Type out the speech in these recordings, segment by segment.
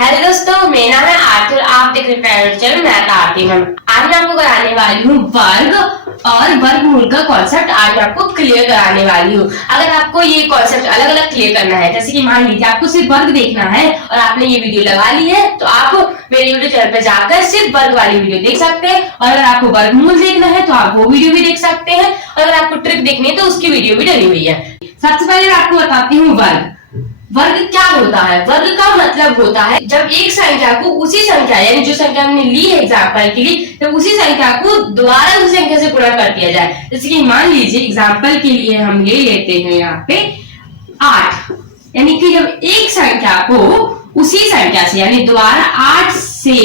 Hello दोस्तों, मेरा नाम है आरती और आप देख रहे हैं चैनल मैं आरती मैम। आज मैं आपको कराने वाली हूँ वर्ग और वर्गमूल का कॉन्सेप्ट। आज मैं आपको क्लियर कराने वाली हूँ। अगर आपको ये कॉन्सेप्ट अलग अलग क्लियर करना है, जैसे कि मान लीजिए आपको सिर्फ वर्ग देखना है और आपने ये वीडियो लगा ली है, तो आप मेरे यूट्यूब चैनल पर जाकर सिर्फ वर्ग वाली वीडियो देख सकते हैं। और अगर आपको वर्गमूल देखना है तो आप वो वीडियो भी देख सकते हैं। और अगर आपको ट्रिक देखनी है तो उसकी वीडियो भी डली हुई है। सबसे पहले मैं आपको बताती हूँ वर्ग क्या होता है। वर्ग का मतलब होता है जब एक संख्या को उसी संख्या यानी जो संख्या हमने ली है एग्जाम्पल के लिए, जब उसी संख्या को दोबारा उसी संख्या से गुणा कर दिया जाए। जैसे कि मान लीजिए एग्जाम्पल के लिए हम ले लेते हैं यहाँ पे 8, यानी कि जब एक संख्या को उसी संख्या से यानी दोबारा 8 से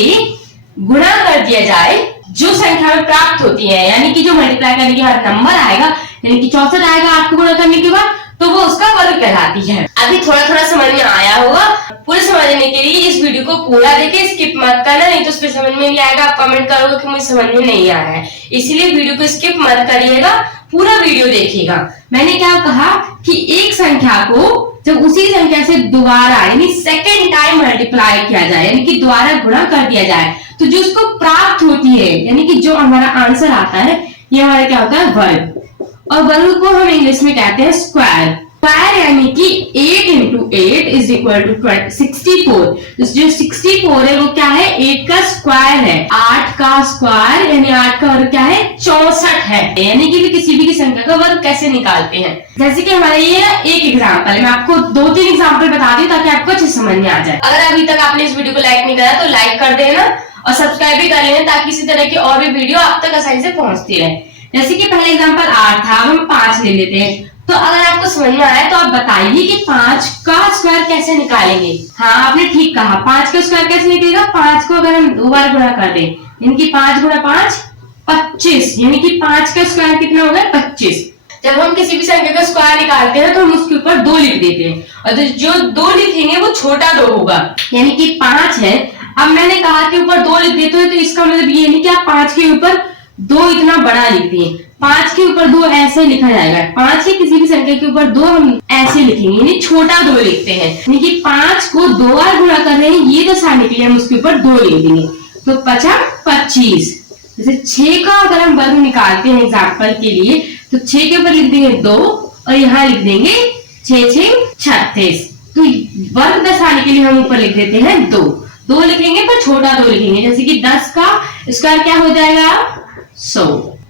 गुणा कर दिया जाए, जो संख्या में प्राप्त होती है, यानी कि जो मल्टीप्लाई करने के बाद नंबर आएगा, यानी कि 64 आएगा 8 को गुणा करने के बाद, तो वो उसका वर्ग कहलाती है। अभी थोड़ा थोड़ा समझ में आया होगा। पूरे समझने के लिए इस वीडियो को पूरा देखें, स्किप मत करना, नहीं तो उसमें समझ में नहीं आएगा। आप कमेंट करोगे कि मुझे समझ में नहीं आ रहा है, इसलिए वीडियो को स्किप मत करिएगा, पूरा वीडियो देखिएगा। मैंने क्या कहा कि एक संख्या को जब उसी संख्या से दोबारा यानी सेकेंड टाइम मल्टीप्लाई किया जाए, यानी कि दोबारा गुणा कर दिया जाए, तो जो उसको प्राप्त होती है, यानी कि जो हमारा आंसर आता है, ये हमारा क्या होता है वर्ग। और वर्ग को हम इंग्लिश में कहते हैं स्क्वायर। स्क्वायर यानी कि 8 into 8 is equal to 64। तो जो 64 है वो क्या है, 8 का स्क्वायर है। 8 का स्क्वायर यानी 8 का वर्ग क्या है, 64 है। यानी कि किसी भी संख्या का वर्ग कैसे निकालते हैं, जैसे कि हमारा ये एक एग्जाम्पल है। मैं आपको 2-3 एग्जाम्पल बता दी ताकि आपको अच्छे समझ में आ जाए। अगर अभी तक आपने इस वीडियो को लाइक नहीं करा तो लाइक कर देना और सब्सक्राइब भी कर लेना, ताकि इसी तरह की और भी वीडियो आप तक आसानी से पहुंचती रहे। जैसे कि पहले एग्जांपल 8 था, हम 5 ले लेते हैं। तो अगर आपको समझ में आया तो आप बताइए कि 5 का स्क्वायर कैसे निकालेंगे। हाँ, आपने ठीक कहा, 5 का स्क्वायर कैसे निकलेगा। 5 को अगर हम 2 बार गुणा कर दें, यानी कि 5 गुणा 5 25, यानी कि 5 का स्क्वायर कितना होगा, 25। जब हम किसी भी संख्या का स्क्वायर निकालते हैं तो हम उसके ऊपर 2 लिख देते हैं, और जो 2 लिखेंगे वो छोटा 2 होगा, यानी कि 5 है। अब मैंने कहा कि ऊपर 2 लिख देते हो, तो इसका मतलब ये नहीं कि आप 5 के ऊपर 2 इतना बड़ा लिख दिए। 5 के ऊपर 2 ऐसे लिखा जाएगा। 5 के किसी भी संख्या के ऊपर 2 हम ऐसे लिखेंगे, यानी छोटा 2 लिखते हैं, यानी कि 5 को 2 बार गुणा कर रहे हैं, ये दर्शाने के लिए हम उसके ऊपर 2 लिख देंगे। तो 25। जैसे 6 का अगर हम वर्ग निकालते हैं एग्जाम्पल के लिए, तो 6 के ऊपर लिख देंगे 2 और यहाँ लिख देंगे 6 6 36। तो वर्ग दर्शाने के लिए हम ऊपर लिख देते हैं 2 लिखेंगे पर छोटा 2 लिखेंगे। जैसे कि 10 का स्क्वायर क्या हो जाएगा, 100।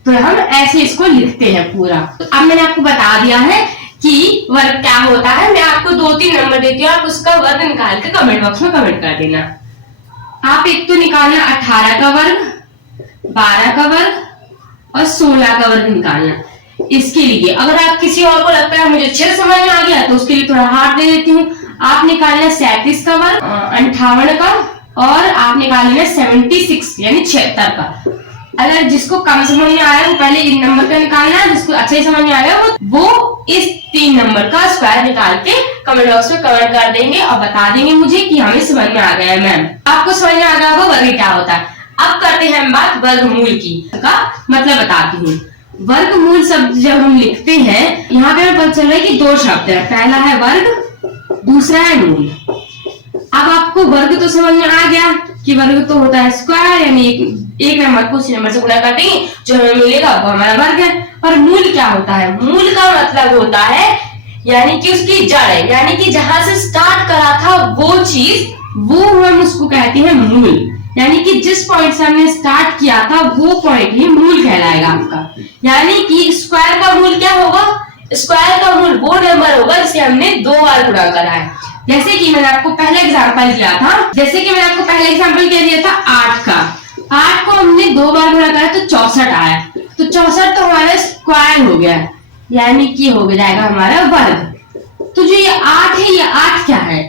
तो हम ऐसे इसको लिखते हैं पूरा। तो अब मैंने आपको बता दिया है कि वर्ग क्या होता है। मैं आपको 2-3 नंबर देती हूँ, आप उसका वर्ग निकाल के कमेंट बॉक्स में कमेंट कर देना। आप एक तो निकालना 18 का वर्ग, 12 का वर्ग और 16 का वर्ग निकालना। इसके लिए अगर आप किसी और को लगता है मुझे अच्छे समझ में आ गया, तो उसके लिए थोड़ा हार्ड दे देती हूँ। आप निकालना 37 का वर्ग, 58 का, और आप निकालना 76 यानी 76 का। अगर जिसको कम समझ में आया वो पहले इन नंबर का निकालना है, जिसको अच्छे समझ में आया वो इस 3 नंबर का स्क्वायर निकाल के कमेंट बॉक्स में कमेंट कर देंगे और बता देंगे मुझे कि हमें समझ में आ गया है। मैम, आपको समझ में आ गया होगा वर्ग क्या होता है। अब करते हैं हम बात वर्गमूल की, का मतलब बताती हूँ। वर्गमूल शब्द जब हम लिखते हैं, यहाँ पे हमें पता चल रहा है कि 2 शब्द है, पहला है वर्ग, दूसरा है मूल। अब आपको वर्ग तो समझ में आ गया कि वर्ग तो होता है स्क्वायर, यानी एक नंबर को उसी नंबर से गुणा कर देंगे, जो हमें मिलेगा वो हमारा वर्ग है। और मूल क्या होता है, मूल का मतलब होता है यानी कि उसकी जड़ है, यानी कि जहां से स्टार्ट करा था वो चीज, वो हम उसको कहते हैं मूल। यानी कि जिस पॉइंट से हमने स्टार्ट किया था वो पॉइंट ही मूल कहलाएगा आपका। यानी कि स्क्वायर का मूल क्या होगा, स्क्वायर का मूल वो नंबर होगा जिसे हमने 2 बार गुणा करा है। जैसे कि मैंने आपको पहला एग्जांपल दिया था, क्या दिया था 8 का। 8 को हमने 2 बार गुणा करा तो 64 आया, तो 64 तो हमारा स्क्वायर हो गया, यानी कि हो जाएगा हमारा वर्ग। तो जो ये 8 है, ये 8 क्या है,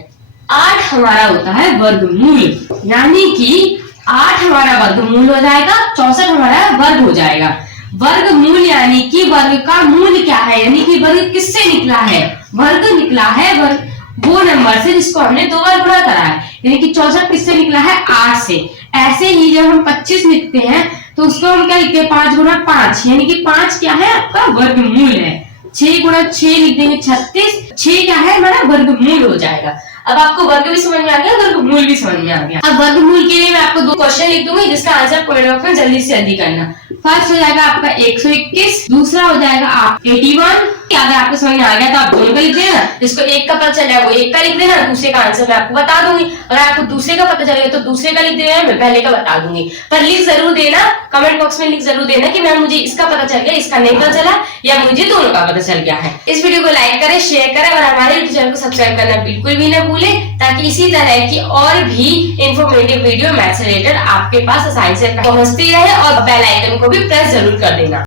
8 हमारा होता है वर्गमूल, यानी कि 8 हमारा वर्गमूल हो जाएगा, 64 हमारा वर्ग हो जाएगा। वर्गमूल यानी कि वर्ग का मूल क्या है, यानी कि वर्ग किससे निकला है, वर्ग निकला है वर्ग वो नंबर से जिसको हमने 2 बार गुणा करा है, यानी कि 64 किससे निकला है, 8 से। ऐसे ही जब हम 25 लिखते हैं तो उसको हम क्या लिखते हैं, 5 गुणा 5, यानी कि 5 क्या है, आपका वर्गमूल है। 6 गुणा 6 लिख देंगे 36, 6 क्या है हमारा वर्गमूल हो जाएगा। अब आपको वर्ग भी समझ में आ गया, वर्गमूल भी समझ में आ गया। अब वर्गमूल के लिए मैं आपको 2 क्वेश्चन लिख दूंगी जिसका आंसर कमेंट बॉक्स में जल्दी से जल्दी करना। फर्स्ट हो जाएगा आपका 121, दूसरा हो जाएगा आप 81। अगर आपको समझ में आ गया तो आप दोनों का लिख देना, जिसको एक का पता चल जाए वो एक का लिख देना, दूसरे का आंसर मैं आपको बता दूंगी। अगर आपको दूसरे का पता चलेगा तो दूसरे का लिख देना, मैं पहले का बता दूंगी। पर लिख जरूर देना, कमेंट बॉक्स में लिख जरूर देना कि मैम मुझे इसका पता चल गया, इसका नहीं पता चला, या मुझे दोनों का पता चल गया है। इस वीडियो को लाइक करें, शेयर करें और हमारे यूट्यूब चैनल को सब्सक्राइब करना बिल्कुल भी ना भूले, ताकि इसी तरह की और भी इंफॉर्मेटिव वीडियो मैथ्स रिलेटेड आपके पास आसानी से पहुंचती रहे। और बेल आइकन को भी प्रेस जरूर कर देना।